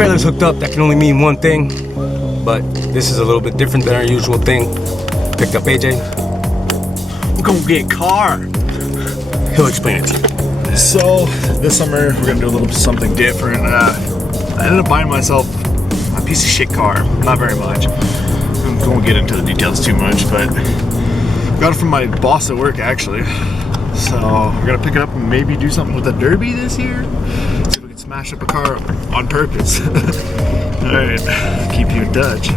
trailer's hooked up, that can only mean one thing, but this is a little bit different than our usual thing. Picked up AJ. We're gonna get a car. He'll explain it to you. So this summer we're gonna do a little something different. I ended up buying myself a piece of shit car. Not very much. I won't get into the details too much, but got it from my boss at work actually. So we're gonna pick it up and maybe do something with the Derby this year. See if we can smash up a car on purpose. All right, keep you in touch.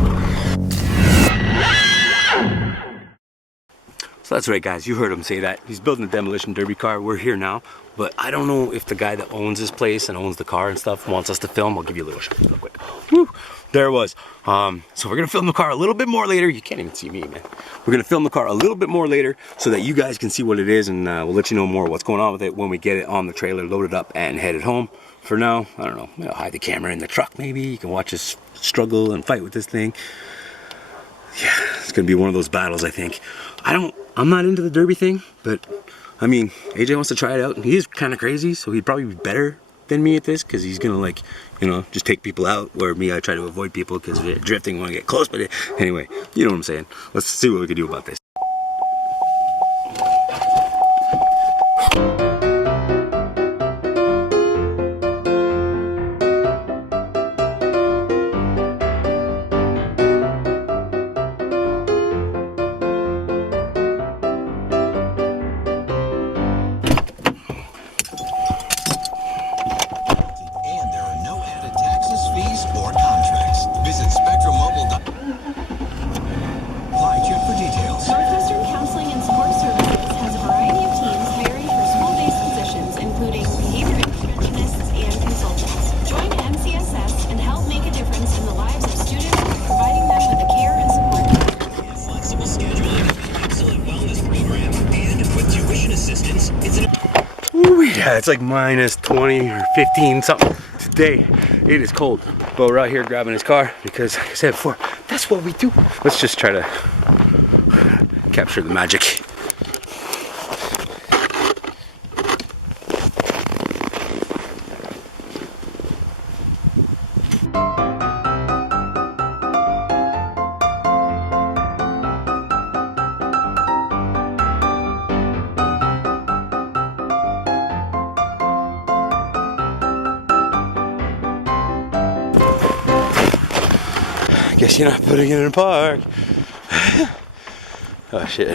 So that's right, guys, you heard him say that. He's building a demolition derby car. We're here now, but I don't know if the guy that owns this place and owns the car and stuff wants us to film. I'll give you a little shot real quick. Woo, there it was. So we're gonna film the car a little bit more later. You can't even see me, man. We're gonna film the car a little bit more later so that you guys can see what it is, and we'll let you know more what's going on with it when we get it on the trailer, loaded up and headed home. For now, I don't know, I'll hide the camera in the truck maybe. You can watch us struggle and fight with this thing. Yeah, it's gonna be one of those battles, I think. I'm not into the derby thing, but I mean, AJ wants to try it out, and he's kind of crazy, so he'd probably be better than me at this, because he's gonna, like, you know, just take people out, where me, I try to avoid people because drifting when I get close. But anyway, you know what I'm saying. Let's see what we can do about this. Yeah, it's like minus 20 or 15 something today. It is cold. But we're out here grabbing his car because, like I said before, that's what we do. Let's just try to capture the magic. Guess you're not putting it in park. Oh shit.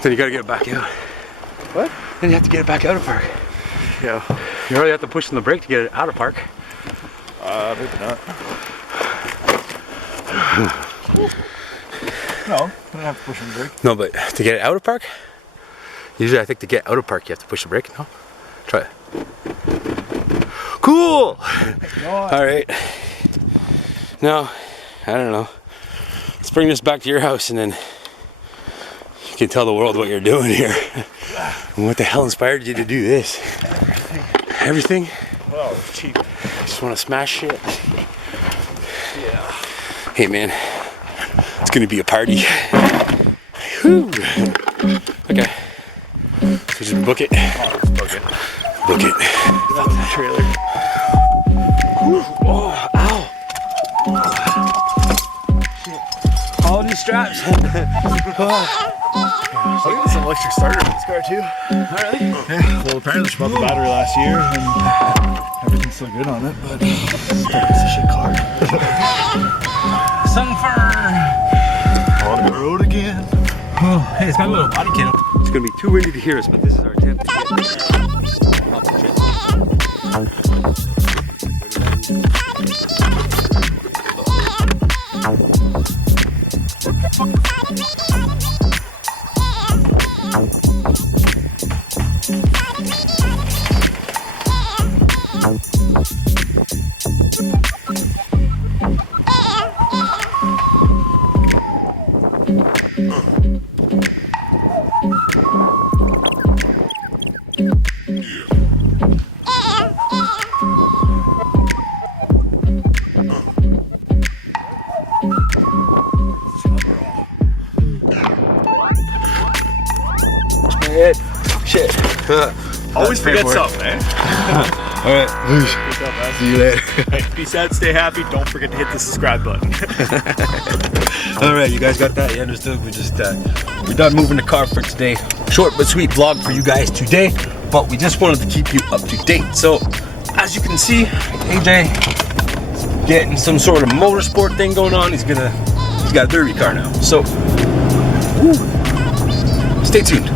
Then you gotta get it back out. What? Then you have to get it back out of park. Yeah. You really have to push on the brake to get it out of park. Maybe not. No, I don't have to push on the brake. No, but to get it out of park? Usually I think to get out of park you have to push the brake. No? Try it. Cool! Alright. Now, I don't know. Let's bring this back to your house and then you can tell the world what you're doing here. And what the hell inspired you to do this? Everything? Oh, it's cheap. Just want to smash shit? Yeah. Hey man, it's gonna be a party. Whew. Okay. So just book it. Oh, let's book it. Book it. Get out of the trailer. Oh, ow. Shit. All these straps. I'll get some electric starter in this car too. Alright. Yeah, well apparently she bought the battery last year and everything's still good on it, but it's a shit car. Sunfire. On the road again. Oh, hey, it's got a little body kit. It's gonna be too windy to hear us, but this is our attempt to get off the trip. Shit. Oh always forget something, eh? All right. See you later. Hey, peace out, stay happy. Don't forget to hit the subscribe button. All right, you guys got that? You understood? We're done moving the car for today. Short but sweet vlog for you guys today, but we just wanted to keep you up to date. So, as you can see, AJ getting some sort of motorsport thing going on. He's got a derby car now. So, stay tuned.